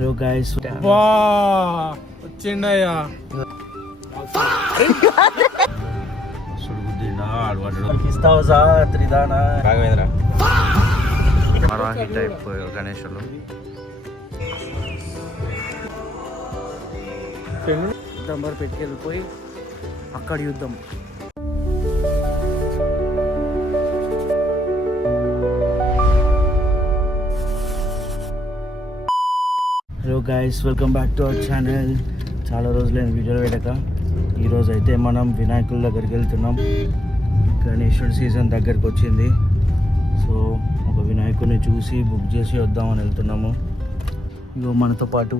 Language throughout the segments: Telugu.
హలో గైస్, వచ్చిండయ్యా ఇస్తావు సార్ త్రిదానా రాఘవేంద్ర హిట్ అయిపోయావు గణేష్లో. నంబర్ పెట్టుకెళ్ళిపోయి అక్కడ యుద్ధం. Hello guys, welcome back to our channel. చాలా రోజులైన వీడియోలు పెట్టక ఈరోజు అయితే మనం వినాయకుల దగ్గరికి వెళ్తున్నాం. గణేశుడి సీజన్ దగ్గరికి వచ్చింది. సో ఒక వినాయకుడిని చూసి బుక్ చేసి వద్దామని వెళ్తున్నాము. ఇగో మనతో పాటు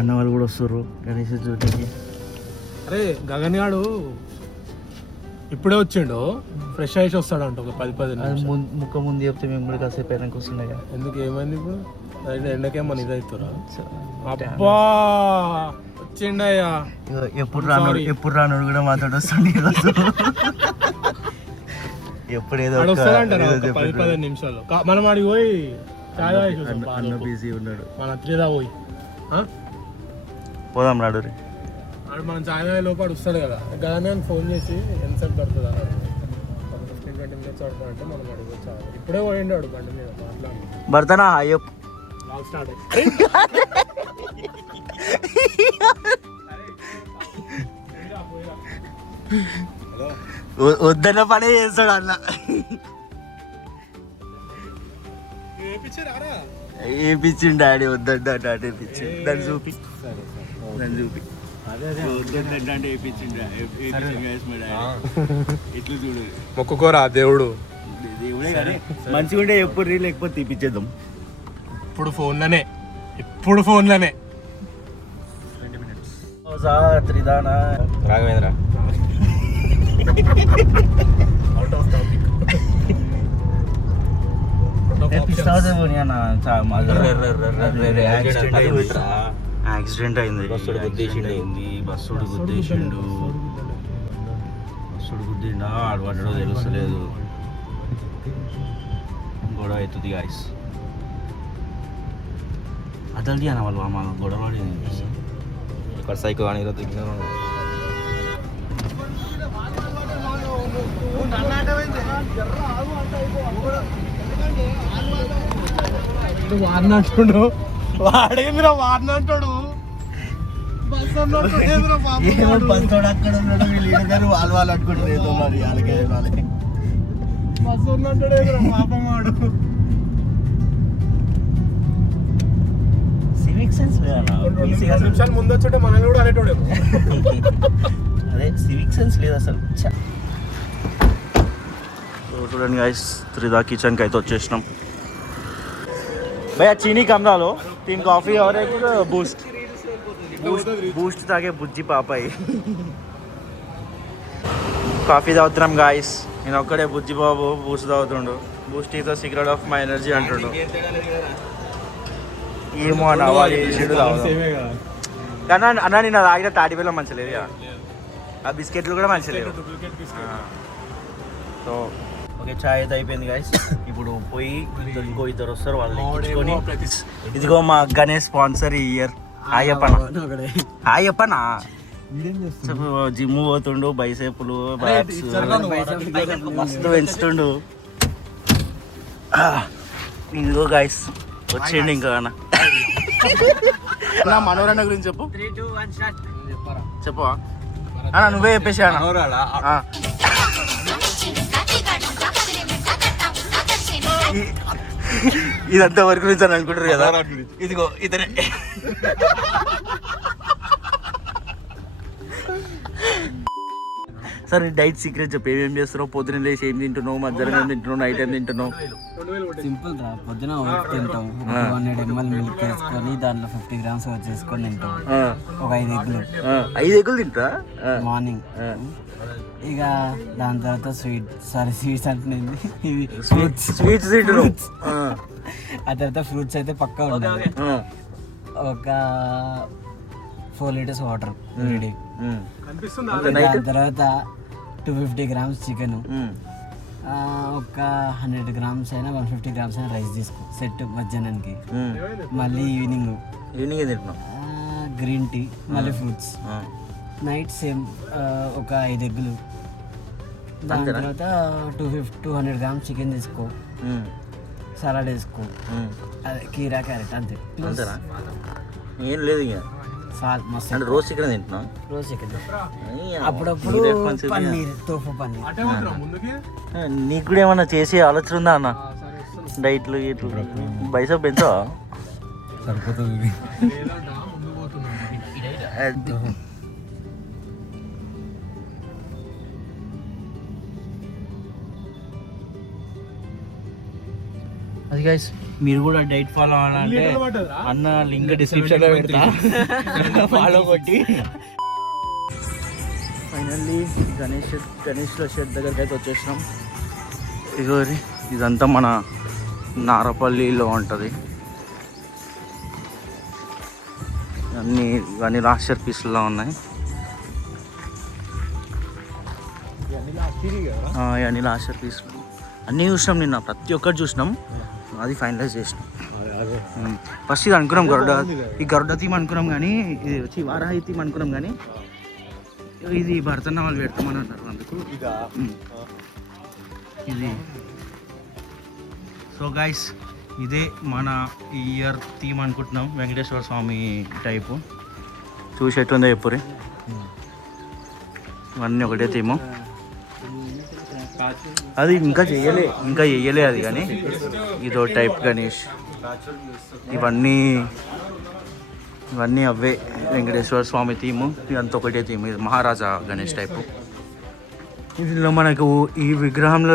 అన్న వాళ్ళు కూడా వస్తారు గణేష్ చూడడానికి. అరే గగన్ గాడు ఇప్పుడే వచ్చిండు, ఫ్రెష్ అయ్యి వస్తాడంట ఒక 10 ముక్క ముందు చెప్తే మేము కూడా కాసేపు వెనక్కి వస్తున్నాయి కదా. ఎందుకు ఏమైంది ఇప్పుడు? ఎండకేమో ఇదవుతారా? అబ్బా వచ్చిండయ్యా. ఎప్పుడు రానుడు కూడా మాట్లాడి వస్తుండే ఎప్పుడు ఏదో వస్తాడంట 10 నిమిషాలు. మనం అడిగి పోయి అన్న బిజీ ఉన్నాడు. మన త్రీదా పోయి పోదాం రాడు రే. అక్కడ మనం చాయ్ లోపల వస్తాడు కదా, గగన్ ఫోన్ చేసి ఎంతసేపు పడుతుంది అన్నాడు. 15-20 minutes పడుతుందంటే మనం అడిగొచ్చా. ఇప్పుడే పోయిండాడు బండి మీద మాట్లాడి. భర్తనా అయ్యో స్టార్ట్ వద్దన్న పనే చేస్తాడు అన్న. ఏపించిండు డాడీ, వద్దంటే డాడీ ఏపించిండు. దాన్ని చూపి ఇట్లా చూడు. మొక్కుకోరా దేవుడు. మంచిగా ఉంటే ఎప్పుడు రీ లేకపోతే తీపిచ్చేద్దాం. ఇప్పుడు ఫోన్లోనే త్రిదానా రాఘవేంద్ర యాక్సిడెంట్ అయింది. బస్సుడు గుద్దేసిండు. గుద్దిండా ఆడు పడ్డాడో తెలుస్తలేదు. గొడవ అవుతుంది గాయస్. అతనిది అన్న వాళ్ళు మా గొడవ పడింది. ఇక్కడ సైకో కానీ ఈరోజు దిగినారు. వాడినట్టు వాడేంద్రా వాడినంటాడు. బస్సు అక్కడ ఉన్నాడు, వీళ్ళు వాళ్ళు అనుకుంటారు ఏదో మరి వాళ్ళకే వాళ్ళకి బస్సు ఉన్నట్టాడు ఏదో పాపం వాడు. సివిక్ సెన్స్ లేదా? 10 నిమిషాలు ముందు వచ్చే మనల్ని కూడా అనేటోడేమో. అదే సివిక్ సెన్స్ లేదు అసలు. చూడండి గాయస్, త్రిదా కిచెన్కి అయితే వచ్చేసినాం. भैया चीनी कम डालो, 3 कॉफ़ी और एक बूस्ट తాగే బుజ్జి పాపాయి. కాఫీ తాగుతున్నాం గాయస్. నేను ఒక్కడే బుజ్జి బాబు బూస్ట్ తాగుతుండు. Boost is the secret of my energy అంటుండు. ఏమో అన్న వాళ్ళు చేసిండు తాగుదాం కానీ అన్న నేను తాగిన తాటి బెల్లం మంచి లేదు, ఆ బిస్కెట్లు కూడా మంచి లేవు. సో ఓకే, చాయ్ అయితే అయిపోయింది గాయస్. ఇప్పుడు పోయి ఇంకో ఇద్దరు వస్తారు, వాళ్ళు ఎక్కించుకొని. ఇదిగో మా గణేష్ స్పాన్సర్ ఈ ఇయర్. హాయ్ చెప్పనా చెప్పు. జిమ్ పోతుండు, బైసేపులు మస్తు పెంచుతుండు. ఇదిగో గాయస్ వచ్చిండు. ఇంకా నా మనోరణ గురించి చెప్పు. చెప్పు అన్న, నువ్వే చెప్పేసి అన్న. ఇదంతా వరకు నుంచి అని అనుకుంటారు కదా. ఇదిగో ఇతనే. సార్ డైట్ సీక్రెట్ చెప్పు. ఏమేమి చేస్తున్నావు? పొద్దున లేచి ఏం తింటున్నావు? మధ్యాహ్నం ఏం తింటున్నావు? నైట్ ఏం తింటున్నావు? సింపుల్ రా. పొద్దున ఓట్స్ తింటాం, 100 ml మిల్క్ వేసుకొని దాంట్లో 50 grams ఓట్స్ వేసుకొని తింటాం. ఒక 5 ఎగ్గులు. 5 ఎగ్గులు తింటా మార్నింగ్. ఇక దాని తర్వాత స్వీట్స్ అంటే ఇవి స్వీట్స్ తింటున్నావు. ఆ తర్వాత ఫ్రూట్స్ అయితే పక్కా ఉండాలి. ఒక 4 liters వాటర్ రెడీ. దాని తర్వాత 250 grams చికెన్, ఒక 100 grams అయినా 150 grams అయినా రైస్ తీసుకో సెట్ మధ్యాహ్నానికి. మళ్ళీ ఈవినింగ్ ఈవినింగ్ తింటున్నాం. గ్రీన్ టీ మళ్ళీ ఫ్రూట్స్. ఆ. నైట్ సేమ్ ఒక 5 ఎగ్గులు. దాని అంతేనా? తర్వాత 200 గ్రామ్స్ చికెన్ తీసుకో, ఉమ్. సలాడ్ వేసుకో, ఉమ్. అదే కీరా క్యారెట్ అంతే. అంతేనా? ఏం లేదు ఇక. సాల్ మస్తు. అంటే రోజు చికెన్ తింటున్నాం. రోజు చికెన్. అయ్యా, అప్పుడప్పుడు నీ responsibility. పన్నీర్, తోఫు పన్నీర్. అటే పోతురా ముందుకి. నీకు కూడా ఏమన్నా చేసే ఆలోచన ఉందా అన్న? సరే వస్తున్నాం. డైట్లు ఇట్లు బైసా పెంచా సరిపోతుంది. లేదంటా ముందుకు పోతున్నాం. అది గైస్, మీరు కూడా డైట్ ఫాలో అవ్వాలంటే లీటర్లు పడ్డదా? అన్న లింక్ డిస్క్రిప్షన్లో పెడతా, ఫాలో కొట్టి. ఫైనల్లీ గణేష్ల షెడ్ దగ్గరికి అయితే వచ్చేసినాం. ఇగోరి ఇదంతా మన నారపల్లిలో ఉంటుంది. ఇవన్నీ లాస్టర్ పీసుల్లో ఉన్నాయి. ఇవన్నీ లాస్ట్ ఇయర్ కదా. ఇవన్నీ లాస్టర్ పీసులు అన్నీ చూసినాం నిన్న, ప్రతి ఒక్కటి చూసినాం. అది ఫైనలైజ్ చేసినాం. ఫస్ట్ ఇది అనుకున్నాం ఈ గరుడ థీమ్ అనుకున్నాం, కానీ ఇది వచ్చి వారాహి థీమ్ అనుకున్నాం, కానీ ఇది భరతనామాలు పెడతామని అన్నారు. అందుకు ఇది. సో గైస్, ఇదే మన ఇయర్ థీమ్ అనుకుంటున్నాం, వెంకటేశ్వర స్వామి టైపు. చూసి ఎట్లుందో చెప్పురి. ఇవన్నీ ఒకటే థీము. అది ఇంకా చెయ్యలే అది, కానీ ఇదో టైప్ గణేష్. ఇవన్నీ అవే వెంకటేశ్వర స్వామి థీము. ఇదంతా ఒకటే థీమ్. ఇది మహారాజా గణేష్ టైపు. ఇందులో మనకు ఈ విగ్రహంలో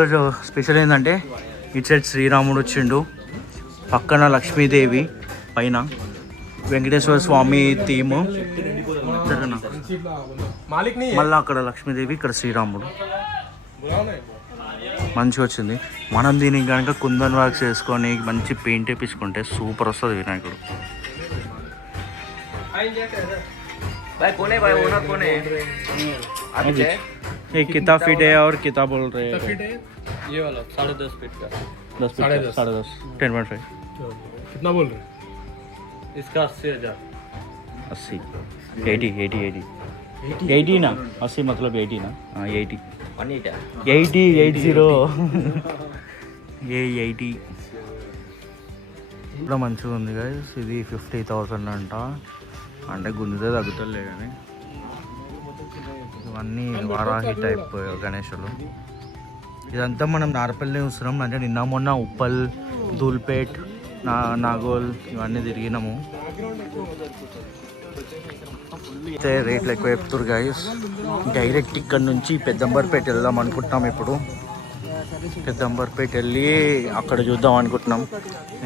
స్పెషల్ ఏంటంటే ఇటు సైడ్ శ్రీరాముడు వచ్చిండు, పక్కన లక్ష్మీదేవి, పైన వెంకటేశ్వర స్వామి థీము. మాలిక్ నీ మళ్ళీ అక్కడ లక్ష్మీదేవి, ఇక్కడ శ్రీరాముడు. మంచిగా వచ్చింది. మనం దీనికి కనుక కుందన్ వర్క్స్ వేసుకొని మంచి పెయింట్ వేపించుకుంటే సూపర్ వస్తుంది వినాయకుడు. ये कितना फीट है और कितना बोल रहे हैं? फिट है ये वाला 10.5 फीट का 10 फीट, 10.5, 10.5, कितना बोल रहे? इसका 80,000. 80, 80 ना, 80 मतलब 80 ना. हाँ 80, 80, 80 కూడా మంచిగా ఉంది గైస్. ఇది 50,000 అంట. అంటే గుంజితే తగ్గుతలే, కానీ ఇవన్నీ వారాహి టైప్ గణేషులు. ఇదంతా మనం నారపల్లి చూస్తున్నాం. అంటే నిన్న మొన్న ఉప్పల్, ధూల్పేట్, నాగోల్ ఇవన్నీ తిరిగినాము. అయితే రేట్లు ఎక్కువ చెప్తారు గైస్. డైరెక్ట్ ఇక్కడ నుంచి పెద్దంబర్పేట వెళ్దాం అనుకుంటున్నాం. ఇప్పుడు పెద్దంబర్పేట వెళ్ళి అక్కడ చూద్దాం అనుకుంటున్నాం.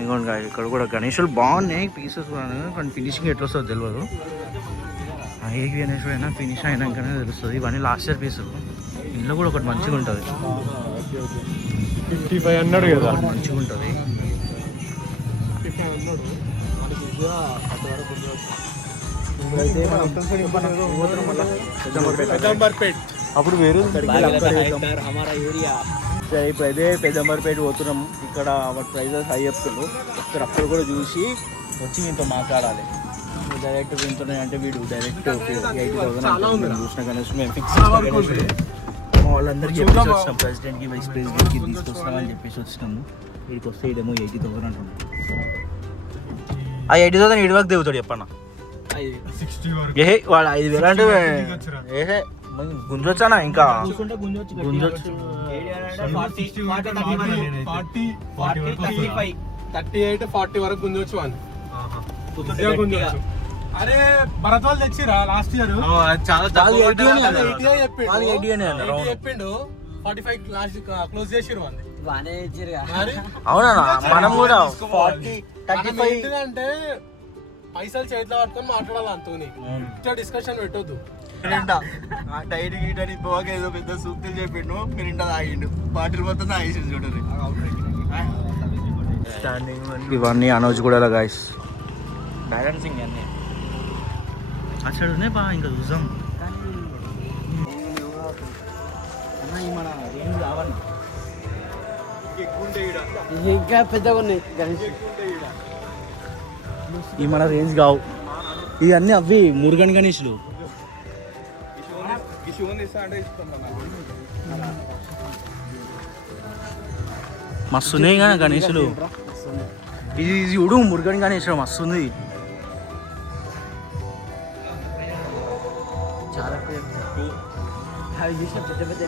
ఇంకోటి guys, ఇక్కడ కూడా గణేషులు బాగున్నాయి, పీసెస్ కూడా, కానీ ఫినిషింగ్ ఎట్లా వస్తుందో తెలియదు. ఏ గణేషుడు అయినా ఫినిష్ అయినాకనే తెలుస్తుంది. ఇవన్నీ లాస్ట్ ఇయర్ పీసులు. ఇంట్లో కూడా ఒకటి మంచిగా ఉంటుంది, 55 అన్నాడు కదా. మంచిగా ఉంటుంది. 55 అన్నాడు. పెద్దంబర్పేట్ అప్పుడు వేరు ఇప్పుడైతే పెద్దంబర్పేట పోతున్నాం. ఇక్కడ ప్రైజెస్ హై చెప్తున్నాడు. ఒకసారి అప్పుడు కూడా చూసి వచ్చి వీటితో మాట్లాడాలి. డైరెక్ట్ వింటున్నాయి అంటే వీడు డైరెక్ట్ 80,000 చూసిన గణేష్ మేము ఫిక్స్ వాళ్ళందరికీ చెప్పేసి వచ్చినాం. ప్రెసిడెంట్కి, వైస్ ప్రెసిడెంట్కి తీసుకొస్తున్నామని చెప్పేసి వచ్చినాము. వీడికి వస్తే ఇదేమో 80,000 అంటున్నాం. ఆ 80,000 ఇటు వరకు దిగుతాడు చెప్పన్నా. 60 వరకు ఏహే వాడు 5,000 అంటే ఏహే గుంజొచ్చానా? ఇంకా గుంజొచ్చు. 40 వరకు గుంజొచ్చు అని. గుంజొచ్చు. అరే భరత్ వాళ్ళు తెచ్చిరా లాస్ట్ ఇయర్ చెప్పిండు. 45 లాస్ట్ క్లోజ్ చేసిరు అని. బాగానే ఇచ్చిరుగా. అవునా? మనం కూడా 40, 35 అంటే పైసలు చేతిలో పట్టుకొని మాట్లాడాలి అంతోని. ఇట్లా డిస్కషన్ పెట్టొద్దు. డైరీ గీటని పోగా ఏదో పెద్ద సూక్తులు చెప్పిండు, మీరు ఇంట తాగిండు, బాటిల్ మొత్తం తాగేసి చూడరు. ఇవన్నీ అనోజ్ కూడా గాయస్ బ్యాలెన్సింగ్ అన్నీ అసలు ఉన్నాయి బా. ఇంకా చూసాం ఇంకా పెద్దగా ఉన్నాయి గణేష్. ఇవి మన రేంజ్ కావు, ఇవన్నీ అవి మురుగన్ గణేష్లు. మస్తున్నాయి కానీ గణేషులు. ఇది చూడు మురుగన్ గణేష్ మస్తుంది. చాలా అవి చూసిన పెద్ద పెద్ద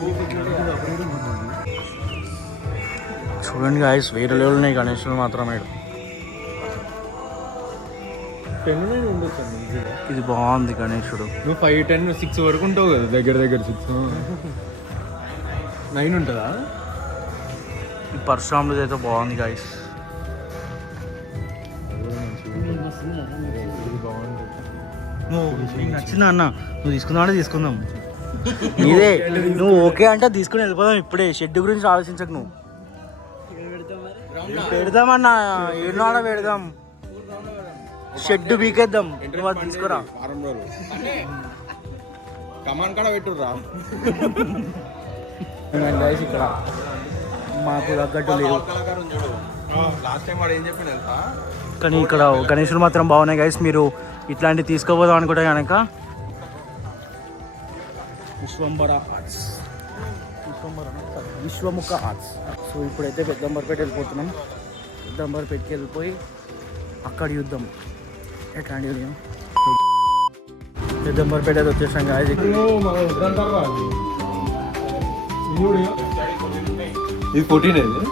చూడండి గాయస్, వేరే లెవెల్ ఉన్నాయి గణేషులు మాత్రమే. పెన్ను ఉండొచ్చు ఈజీగా. ఇది బాగుంది గణేశుడు. నువ్వు 5, 10, 6 వరకు ఉంటావు కదా, దగ్గర 6, 9 ఉంటుందా? ఈ పరశురాములది అయితే బాగుంది గాయస్. ఇది బాగుంది. నీకు నచ్చిందా అన్న? నువ్వు తీసుకుందామంటే తీసుకుందాం. ఇదే నువ్వు ఓకే అంటే తీసుకుని వెళ్ళిపోదాం ఇప్పుడే. షెడ్ గురించి ఆలోచించకు నువ్వు. పెడదామన్నా, ఏడునాడ పెడదాం, షెడ్ బీకేద్దాం. నువ్వు అది తీసుకురా. ఇక్కడ మాకు తగ్గట్టు లేదు, కానీ ఇక్కడ గణేశులు మాత్రం బాగున్నాయి గైస్. మీరు ఇట్లాంటివి తీసుకోపోదాం అనుకుంటే కనుక విశ్వముఖ ఆర్ట్స్. సో ఇప్పుడైతే పెద్దంబర్పేట వెళ్ళిపోతున్నాం. పెద్దంబర్పేటకి వెళ్ళిపోయి అక్కడ యుద్ధం ఎట్లాంటివి పెద్దంబర్పేట అయితే వచ్చేసాం గాయస్. ఇది 14 ఇది.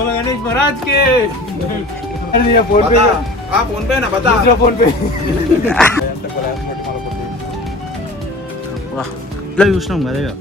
गणेश महाराज के फोन पे फोन पे ना बता दूसरा फोन पे ఇట్లా చూసినాం కదా.